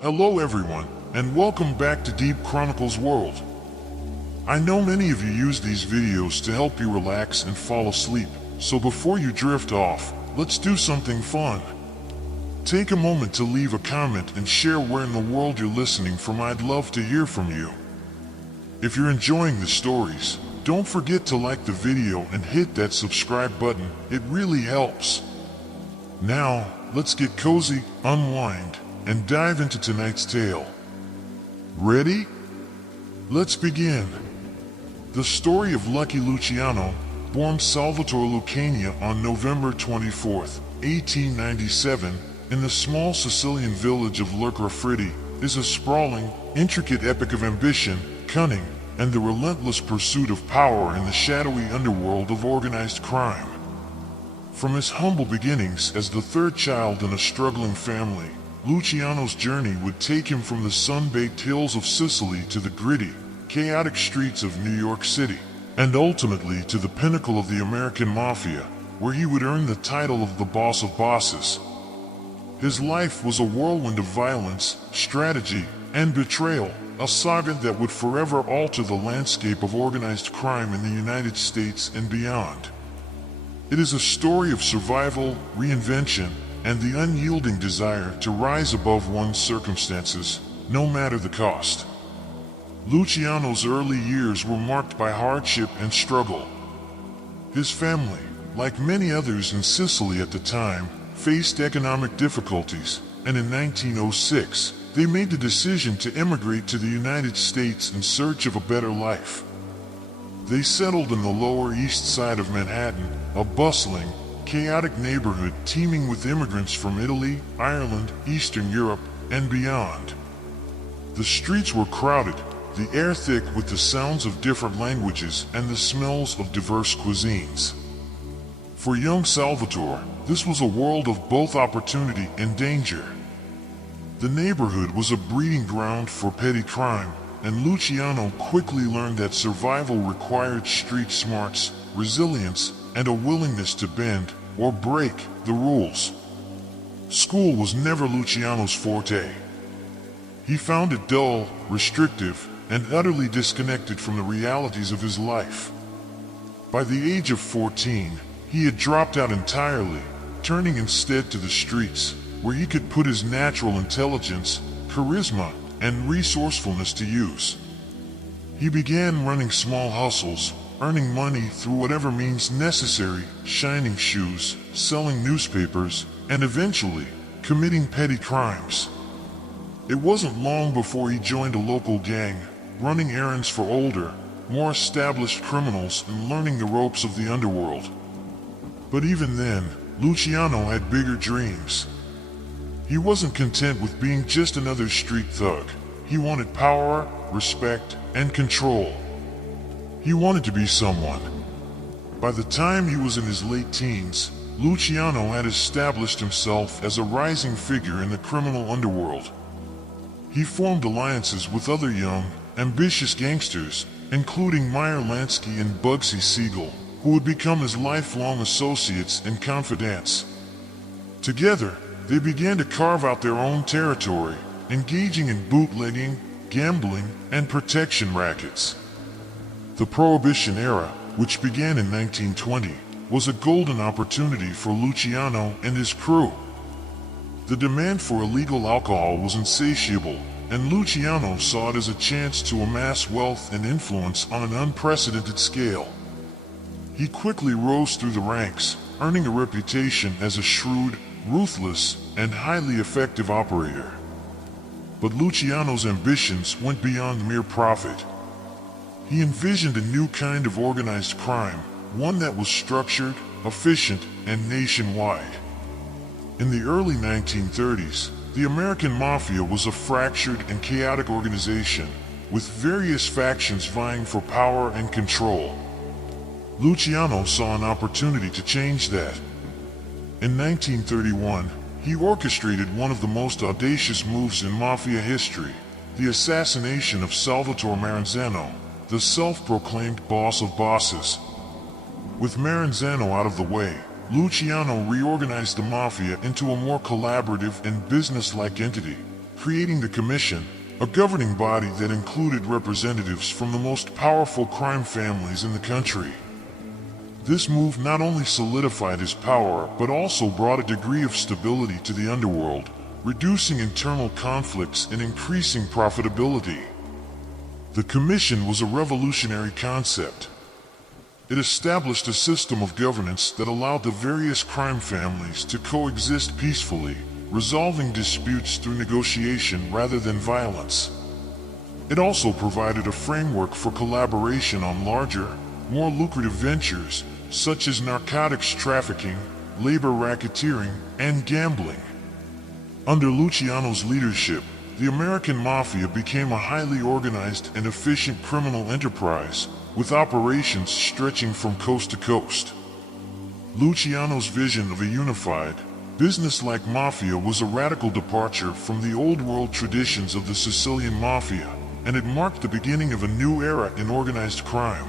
Hello everyone, and welcome back to Deep Chronicles World. I know many of you use these videos to help you relax and fall asleep, so before you drift off, let's do something fun. Take a moment to leave a comment and share where in the world you're listening from. I'd love to hear from you. If you're enjoying the stories, don't forget to like the video and hit that subscribe button, it really helps. Now, let's get cozy, unwind, and dive into tonight's tale. Ready? Let's begin. The story of Lucky Luciano, born Salvatore Lucania on November 24, 1897, in the small Sicilian village of Reshaping, is a sprawling, intricate epic of ambition, cunning, and the relentless pursuit of power in the shadowy underworld of organized crime. From his humble beginnings as the third child in a struggling family, Luciano's journey would take him from the sun-baked hills of Sicily to the gritty, chaotic streets of New York City, and ultimately to the pinnacle of the American Mafia, where he would earn the title of the boss of bosses. His life was a whirlwind of violence, strategy, and betrayal, a saga that would forever alter the landscape of organized crime in the United States and beyond. It is a story of survival, reinvention, and the unyielding desire to rise above one's circumstances, no matter the cost. Luciano's early years were marked by hardship and struggle. His family, like many others in Sicily at the time, faced economic difficulties, and in 1906, they made the decision to immigrate to the United States in search of a better life. They settled in the Lower East Side of Manhattan, a bustling, chaotic neighborhood teeming with immigrants from Italy, Ireland, Eastern Europe, and beyond. The streets were crowded, the air thick with the sounds of different languages and the smells of diverse cuisines. For young Salvatore, this was a world of both opportunity and danger. The neighborhood was a breeding ground for petty crime, and Luciano quickly learned that survival required street smarts, resilience, and a willingness to bend or break the rules. School was never Luciano's forte. He found it dull, restrictive, and utterly disconnected from the realities of his life. By the age of 14, he had dropped out entirely, turning instead to the streets, where he could put his natural intelligence, charisma, and resourcefulness to use. He began running small hustles, earning money through whatever means necessary, shining shoes, selling newspapers, and eventually, committing petty crimes. It wasn't long before he joined a local gang, running errands for older, more established criminals and learning the ropes of the underworld. But even then, Luciano had bigger dreams. He wasn't content with being just another street thug. He wanted power, respect, and control. He wanted to be someone. By the time he was in his late teens, Luciano had established himself as a rising figure in the criminal underworld. He formed alliances with other young, ambitious gangsters, including Meyer Lansky and Bugsy Siegel, who would become his lifelong associates and confidants. Together, they began to carve out their own territory, engaging in bootlegging, gambling, and protection rackets. The Prohibition era, which began in 1920, was a golden opportunity for Luciano and his crew. The demand for illegal alcohol was insatiable, and Luciano saw it as a chance to amass wealth and influence on an unprecedented scale. He quickly rose through the ranks, earning a reputation as a shrewd, ruthless, and highly effective operator. But Luciano's ambitions went beyond mere profit. He envisioned a new kind of organized crime, one that was structured, efficient, and nationwide. In the early 1930s, the American Mafia was a fractured and chaotic organization, with various factions vying for power and control. Luciano saw an opportunity to change that. In 1931, he orchestrated one of the most audacious moves in Mafia history, the assassination of Salvatore Maranzano, the self-proclaimed boss of bosses. With Maranzano out of the way, Luciano reorganized the Mafia into a more collaborative and business-like entity, creating the Commission, a governing body that included representatives from the most powerful crime families in the country. This move not only solidified his power, but also brought a degree of stability to the underworld, reducing internal conflicts and increasing profitability. The Commission was a revolutionary concept. It established a system of governance that allowed the various crime families to coexist peacefully, resolving disputes through negotiation rather than violence. It also provided a framework for collaboration on larger, more lucrative ventures, such as narcotics trafficking, labor racketeering, and gambling. Under Luciano's leadership, the American Mafia became a highly organized and efficient criminal enterprise, with operations stretching from coast to coast. Luciano's vision of a unified, business-like mafia was a radical departure from the old-world traditions of the Sicilian Mafia, and it marked the beginning of a new era in organized crime.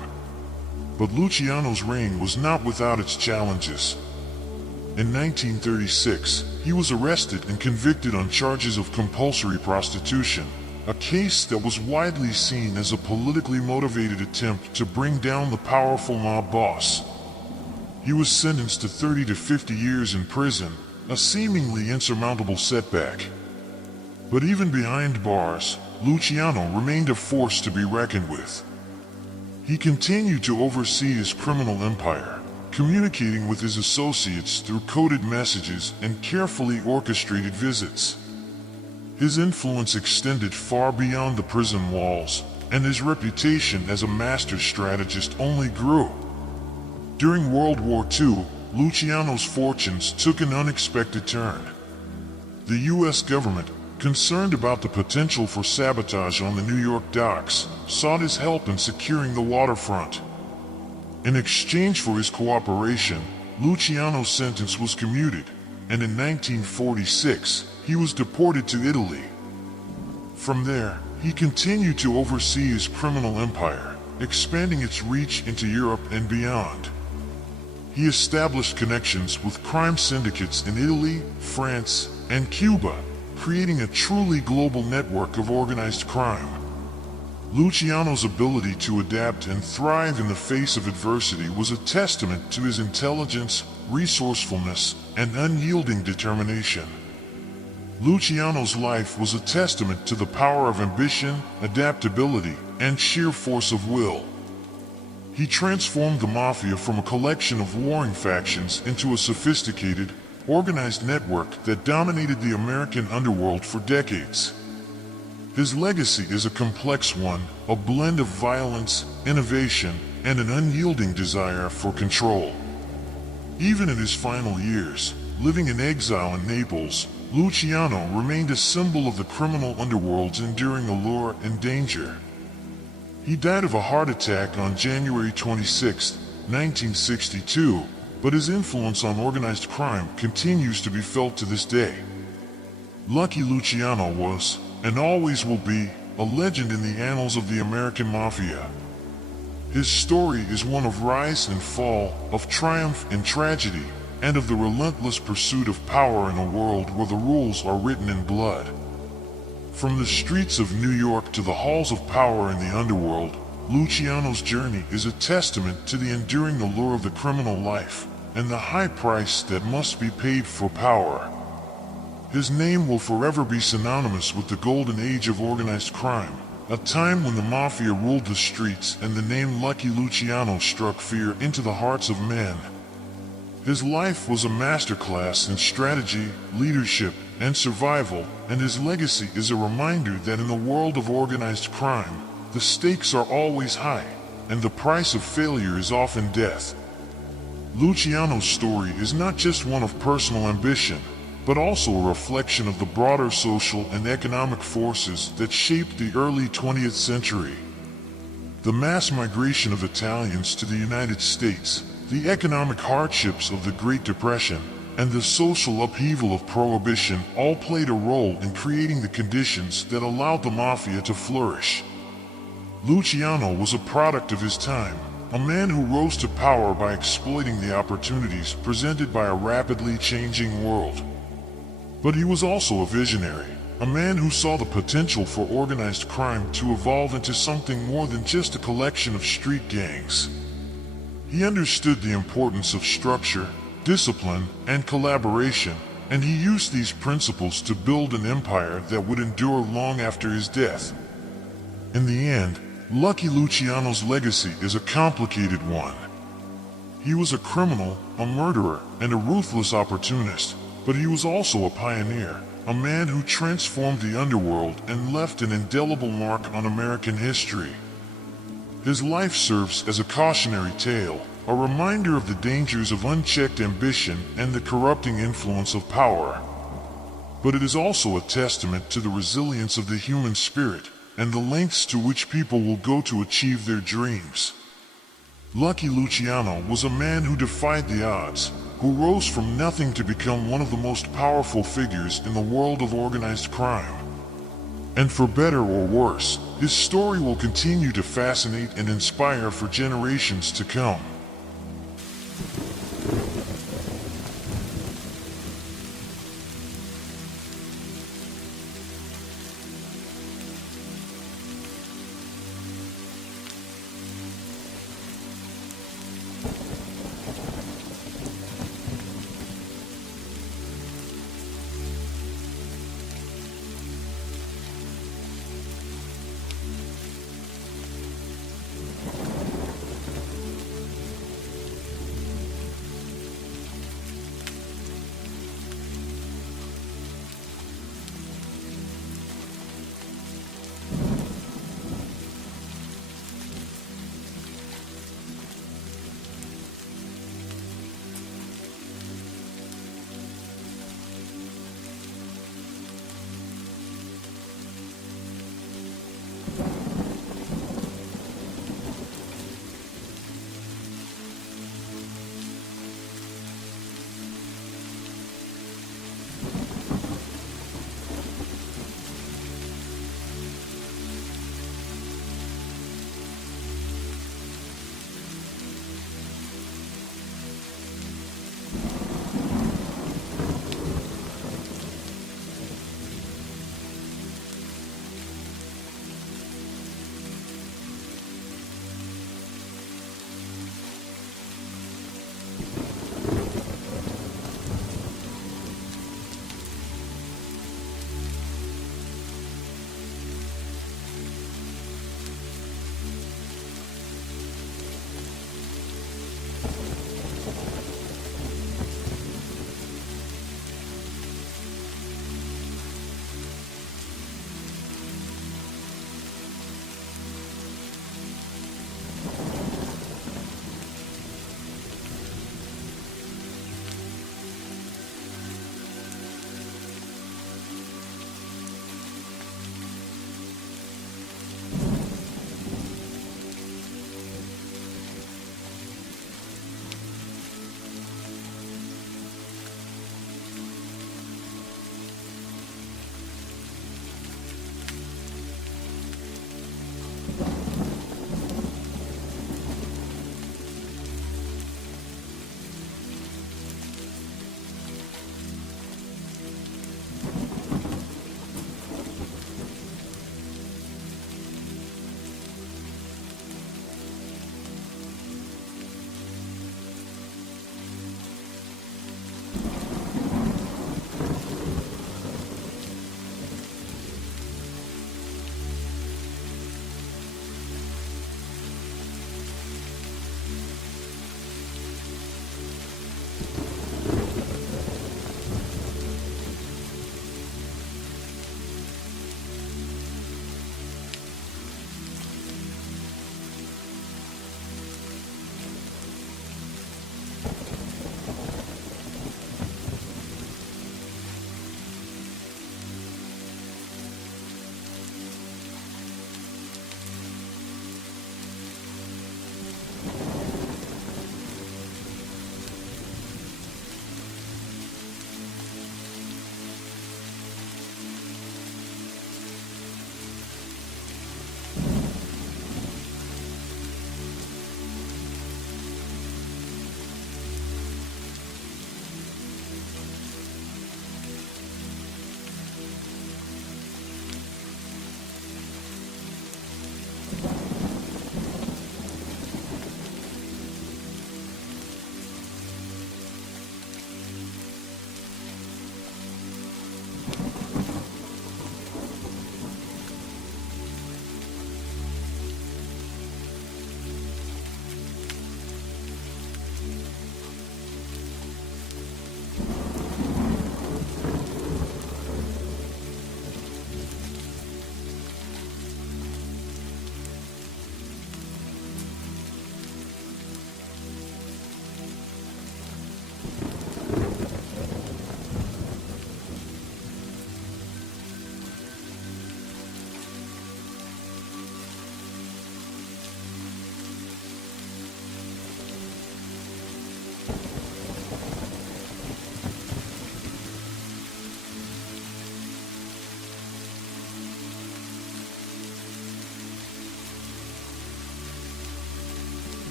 But Luciano's reign was not without its challenges. In 1936, he was arrested and convicted on charges of compulsory prostitution, a case that was widely seen as a politically motivated attempt to bring down the powerful mob boss. He was sentenced to 30 to 50 years in prison, a seemingly insurmountable setback. But even behind bars, Luciano remained a force to be reckoned with. He continued to oversee his criminal empire, communicating with his associates through coded messages and carefully orchestrated visits. His influence extended far beyond the prison walls, and his reputation as a master strategist only grew. During World War II, Luciano's fortunes took an unexpected turn. The U.S. government, concerned about the potential for sabotage on the New York docks, sought his help in securing the waterfront. In exchange for his cooperation, Luciano's sentence was commuted, and in 1946, he was deported to Italy. From there, he continued to oversee his criminal empire, expanding its reach into Europe and beyond. He established connections with crime syndicates in Italy, France, and Cuba, creating a truly global network of organized crime. Luciano's ability to adapt and thrive in the face of adversity was a testament to his intelligence, resourcefulness, and unyielding determination. Luciano's life was a testament to the power of ambition, adaptability, and sheer force of will. He transformed the Mafia from a collection of warring factions into a sophisticated, organized network that dominated the American underworld for decades. His legacy is a complex one, a blend of violence, innovation, and an unyielding desire for control. Even in his final years, living in exile in Naples, Luciano remained a symbol of the criminal underworld's enduring allure and danger. He died of a heart attack on January 26, 1962, but his influence on organized crime continues to be felt to this day. Lucky Luciano was, and always will be, a legend in the annals of the American Mafia. His story is one of rise and fall, of triumph and tragedy, and of the relentless pursuit of power in a world where the rules are written in blood. From the streets of New York to the halls of power in the underworld, Luciano's journey is a testament to the enduring allure of the criminal life, and the high price that must be paid for power. His name will forever be synonymous with the golden age of organized crime, a time when the Mafia ruled the streets and the name Lucky Luciano struck fear into the hearts of men. His life was a masterclass in strategy, leadership, and survival, and his legacy is a reminder that in the world of organized crime, the stakes are always high, and the price of failure is often death. Luciano's story is not just one of personal ambition, but also a reflection of the broader social and economic forces that shaped the early 20th century. The mass migration of Italians to the United States, the economic hardships of the Great Depression, and the social upheaval of Prohibition all played a role in creating the conditions that allowed the Mafia to flourish. Luciano was a product of his time, a man who rose to power by exploiting the opportunities presented by a rapidly changing world. But he was also a visionary, a man who saw the potential for organized crime to evolve into something more than just a collection of street gangs. He understood the importance of structure, discipline, and collaboration, and he used these principles to build an empire that would endure long after his death. In the end, Lucky Luciano's legacy is a complicated one. He was a criminal, a murderer, and a ruthless opportunist, but he was also a pioneer, a man who transformed the underworld and left an indelible mark on American history. His life serves as a cautionary tale, a reminder of the dangers of unchecked ambition and the corrupting influence of power. But it is also a testament to the resilience of the human spirit and the lengths to which people will go to achieve their dreams. Lucky Luciano was a man who defied the odds, who rose from nothing to become one of the most powerful figures in the world of organized crime. And for better or worse, his story will continue to fascinate and inspire for generations to come.